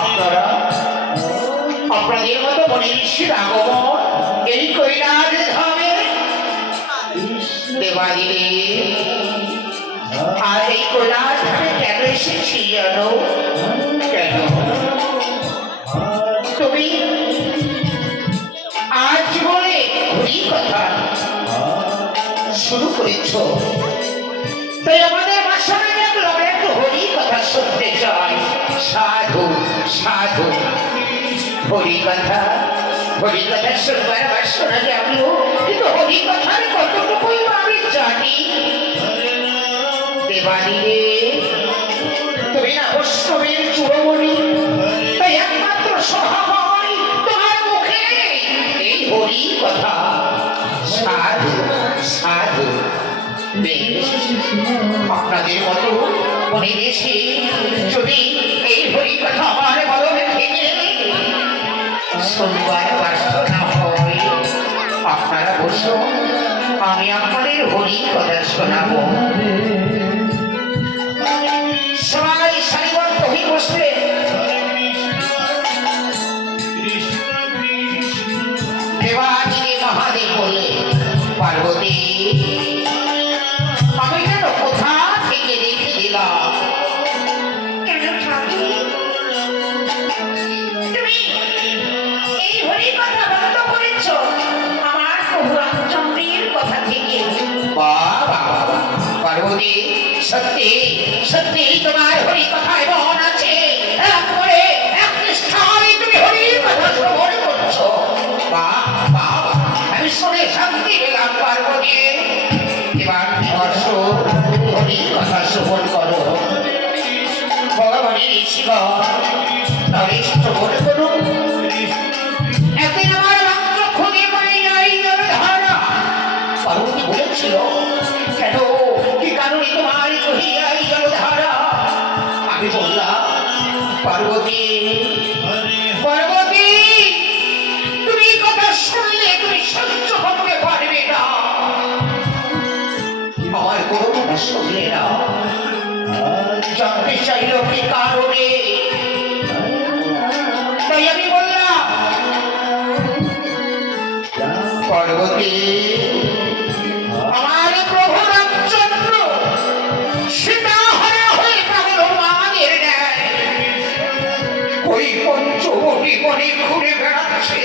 আপনারা আপনাদের মতো মনীষীর আগমন এই কৈলাস ধামে দেবাদিলে আর এই কৈলাস ধামে কেন এসেছি জানো? কেন তুমি আজ জীবনে হরি কথা শুরু করেছ, তাই আমাদের বাসায় দেখলাম একটু হরি কথা শুনতে চাই। সাধু সাধু হরি কথা শুনবার আবার শোনা যাবো, কিন্তু হরি কথার কতটুকুই আমি জানি। দেবাদিলে তুমি না বৈষ্ণবের চূড়মণি, তাই একমাত্র স্বভাবই তোমার মুখে এই হরি কথা। সাধু সাধু বেশ, আপনাদের মতো মনে দেশে যদি এই হরি কথা আমার বলবে থেকে শুনবার বাসনা হয়, আপনারা বসুন, আমি আপনাদের হরি কথা শোনাবো। সবাই সারিবদ্ধ হয়ে বসবে। দেবাদিনী মহাদেব বলে, পার্বতী আমি যেন কোথা থেকে দেখে দিলাম। কেন ঠাকুর, তুমি এই হরি কথা বন্ধ করেছ আমার প্রভু রামচন্দ্রের কথা থেকে? বাবা পার্বতী, সত্যি সত্যি তোমার হরি কথায় মন আছে, একবারে এক নিষ্ঠায় তুমি হরি কথা শ্রবণ করছো। বাবা আমি শুনে শান্তি পেলাম পার্বতী। এবার হরি কথা শ্রবণ করো। ভগবানের ঋষিগণ তাহলে শ্রবণ করুন। একদিন আমার চক্ষু দিয়ে ধারা পার্বতী বলেছিল, কেন কি কারণে তোমার কহিয়া এই জলধারা? আমি বললাম, পার্বতী পার্বতী তুমি কথা শুনলে তুমি সহ্য করতে পারবে না, আমার কোনো কথা শুনলে না। জানতে চাইল কি কারণে, তাই আমি বললাম, পার্বতী আমার প্রভু রামচন্দ্র সীতাহারা হয়ে পাগল মানের ন্যায় ওই পঞ্চবটি বনে ঘুরে বেড়াচ্ছে।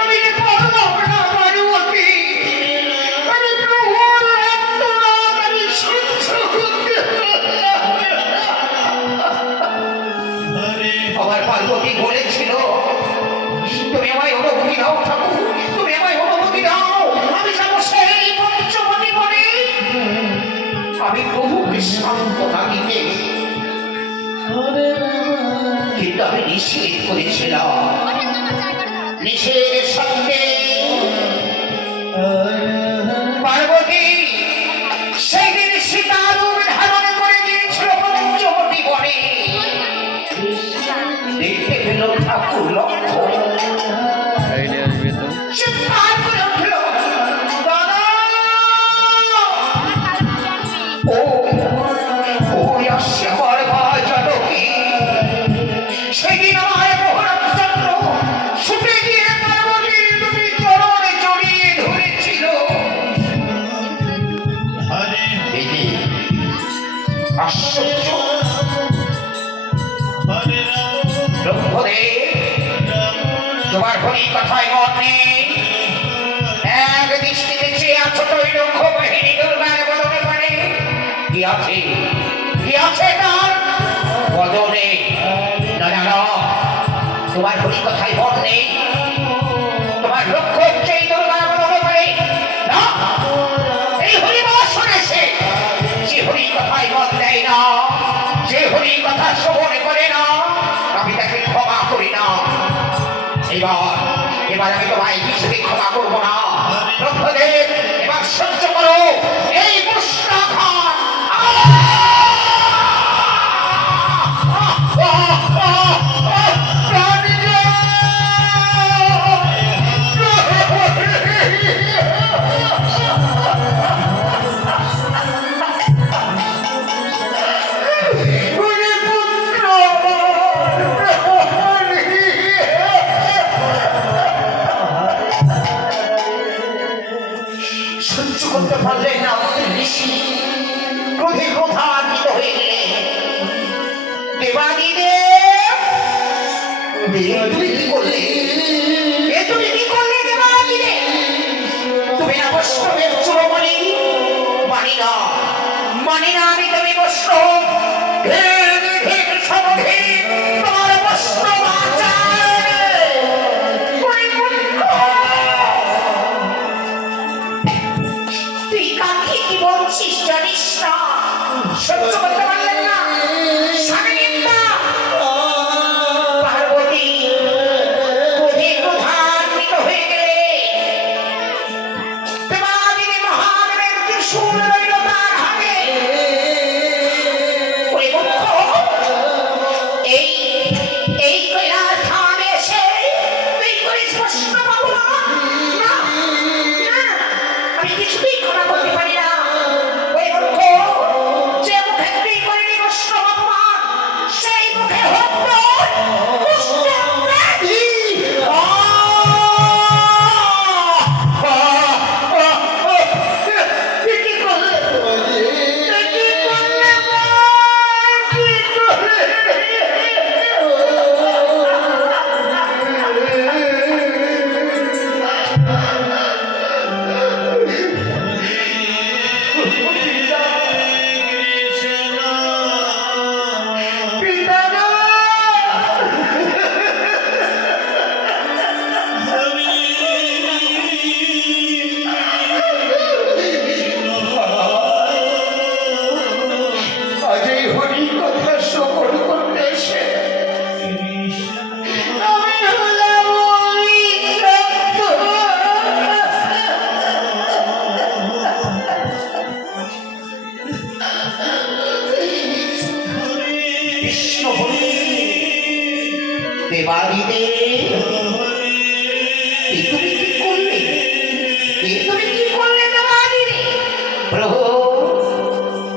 আমি যে পারলাম না পার্বতী, আমি প্রভুর আত্মনাথ আমি সহ্য করতে। আমার পার্বতী বলেছিল, তুমি আমায় অনুমতি দাও ঠাকুর, তুমি আমায় অনুমতি দাও, আমি যাবো সেই পঞ্চবটি বনে, আমি প্রভুকে সান্ত্বনা দিতে। কিন্তু আমি নিষেধ করেছিলাম, নিষেধের সঙ্গে পার্বতী সেই দিন সীতারূপ ধারণ করে গিয়েছিল পঞ্চবটি বনে। দেখতে পেল ঠাকুর লক্ষ্য, চিৎকার করে উঠল, দাদা ও আসছে আমার মা জানকী। সেদিন আমার রামচন্দ্র ছুটে গিয়ে পার্বতীর দুটি চরণে জড়িয়ে ধরেছিল। আশ্চর্য, তোমার হরি কথায় মন নেই, এক দৃষ্টিতে চেয়ে আছো তৈ লক্ষ বাহিনী দুর্গার বদনে পারে। কি আছে, কি আছে তার বদনে? না, তোমার হরি কথায় মন নেই, তোমার লক্ষ্য হচ্ছে এই দুর্গার বদনে পারে না। এই হরি মা শুনেছে, যে হরি কথায় মন দেয় না, যে হরি কথা শ্রবণ করে না, আমি তাকে ক্ষমা করি না। এবার আমি তোমায় কিছুতে ক্ষমা করবো না। লক্ষ্যদেব এবার সহ্য করো এই মুশরাঘাত। তুমি কি করলে? তুমি কি করলে দেবাদিনে? তুমি না বৈষ্ণবের চূড়ামণি? মানি না, মানি না আমি তুমি বৈষ্ণব। তোমার বৈষ্ণব আচার তুই কাকে কি বলছিস জানিস না? সহ্য করতে পারলেন না স্বামী নিন্দা। পার্বতী ক্রোধে ক্রোধান্বিত হয়ে গেলে দেবাদিনী মহাদেবের ত্রিশূল রইল তার হাতে। ওরে মূর্খ, এই এই কৈলাস ধামে এসে তুই করিস বৈষ্ণব অপমান? না, না, আমি কিছুতেই ক্ষমা করতে পারি না। ওরে মূর্খ, যে মুখে তুই করলি বৈষ্ণব অপমান, সেই মুখে হোক তোর বৈষ্ণব ব্যাধি। কি করলে? কি করলে মা? কি করলে? পিতাগো! আজ এই হরির কথা শ্রবণ করতে এসে আমি হলাম অভিশপ্ত। কৃষ্ণ হরি দেবাদিদেব, তুমি কি করলে? তুমি কি করলে দেবাদিদেব? প্রভু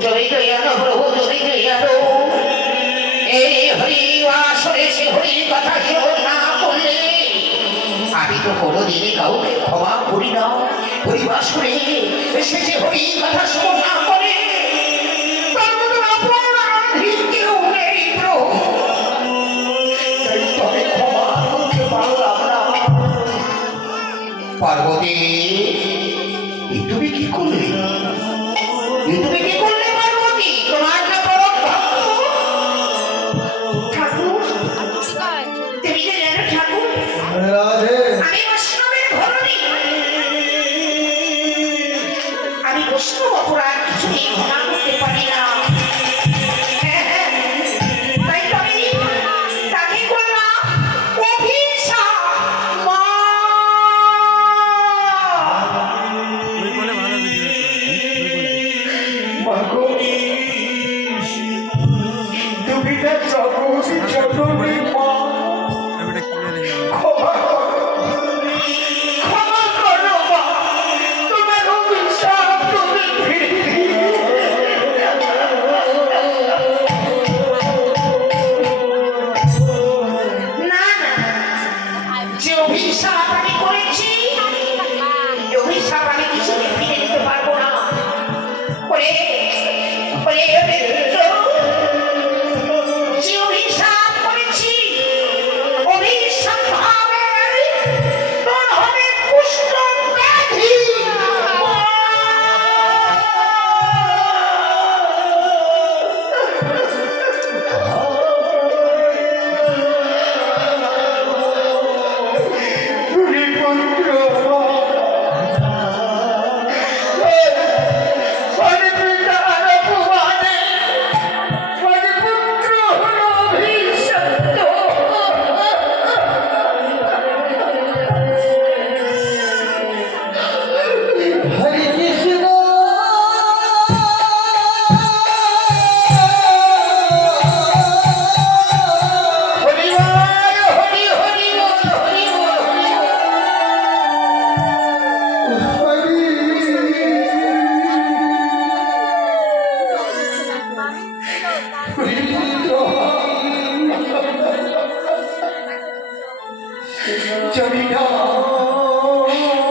জয় জয়ানো, প্রভু জয় জয়ানো। এই হরি আসরে সে হরির কথা শ্রবণ না করলে আমি তো কোনোদিনই কাউকে ক্ষমা করি না। হরিবাসরে এসে যে হরির কথা শ্রবণ না করে তার মতো অপরাধী কেউ নেই প্রভু। তাই তো আমি ক্ষমা করতে পারলাম না। পার্বতী, তুমি কি করলে? তুমি কি করলে পার্বতী? তোমার না পরম ভক্ত ঠাকুর। তুমি যে জানো ঠাকুর, আমি বৈষ্ণবের ধর্মী। আমি বৈষ্ণব অপরাধ কিছুই ক্ষমা করতে পারি না। তাই তো আমি তাকে করলাম অভিশাপ। মা! মাগো, তুমি না জগৎ জননী মা, ক্ষমা করো মা। তোমার অভিশাপ তুমি ফিরিয়ে দিও। না, না, যে অভিশাপ আমি করেছি এই অভিশাপ আমি কিছুতে ফিরে দিতে পারবো না। ওরে ওরে বৃদ্ধ, যে অভিশাপ করেছি অভিশাপ হবে তোর হবে কুষ্ঠ ব্যাধি।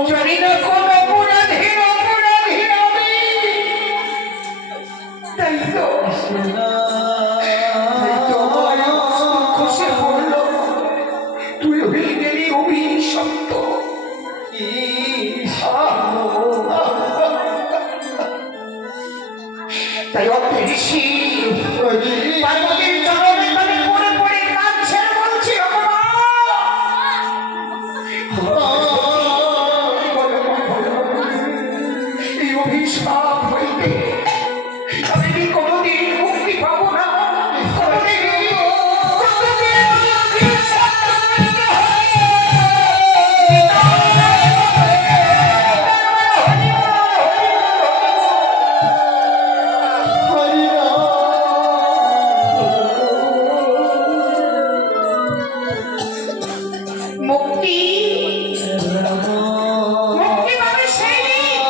জানি না কোন অপরাধীর অপরাধী আমি। তাই তো আমার খুশি হলো মুক্তি মুক্তি পাবে সেই দিন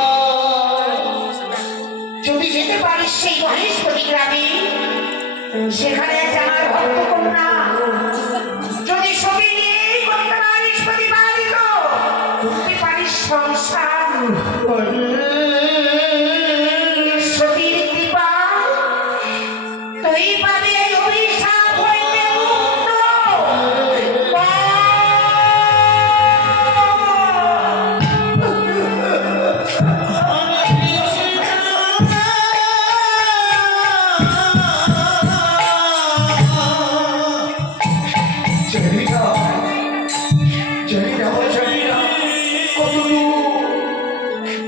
যদি যেতে পারিস সেই মহেশপতি গ্রামে, সেখানে আছে আমার ভক্ত কন্যা। যদি ছবি নিয়ে করতে পারিস প্রতিপালিত, করতে পারিস সংসার, সতীর কৃপা তুই পাবি এই অভিশাপ হইতে মুক্ত।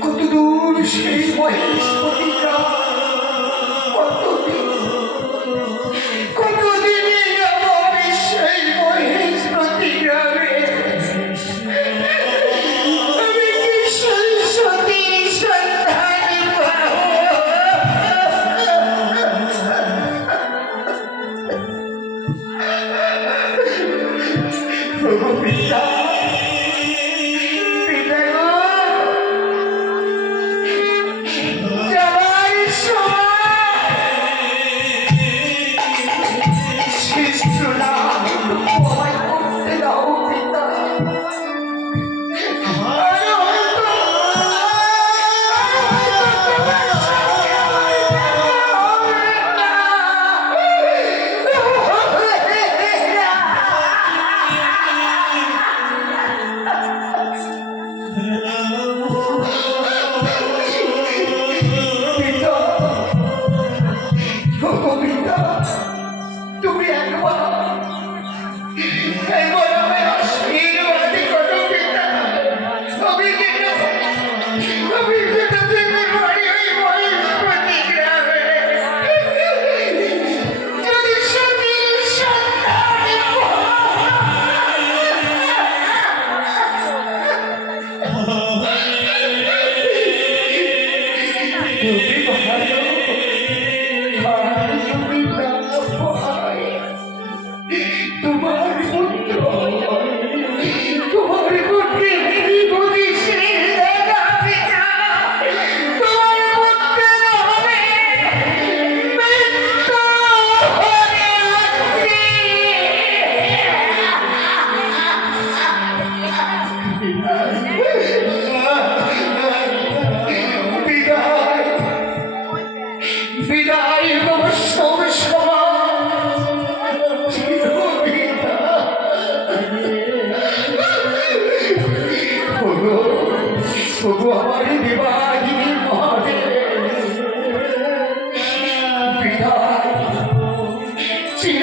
কতদূর সেই মহেশপতি গ্রাম, কতদিনে আমার সেই মহেশপতি গ্রামে আমি কি সেই সতীর সন্ধান পাবো? প্রভু পিতা, পিতা গো, যাবার সময় শিশুরা আমায় করতে দাও পিতা। আর হয়তো তোমার সঙ্গে আমার দেখা হবে না। পিতা, ওগো পিতা, তুমি একবার আমায় আশীর্বাদ করো পিতা। আমি যেতে যেতে পারি ওই মহেশপতি গ্রামে, যদি সতীর সন্ধান তুমি ভালো, আর যদি না পাই, তোমার পুত্র, তোমার পুত্রের ভবিষ্যের দেখাবে না। তোমার পুত্রের হবে মৃত্যু হরে বিদায়, বিদায় নমস্কার সভা। ওগো আমার বিবাহিনী মহাদেব, বিদায়, চির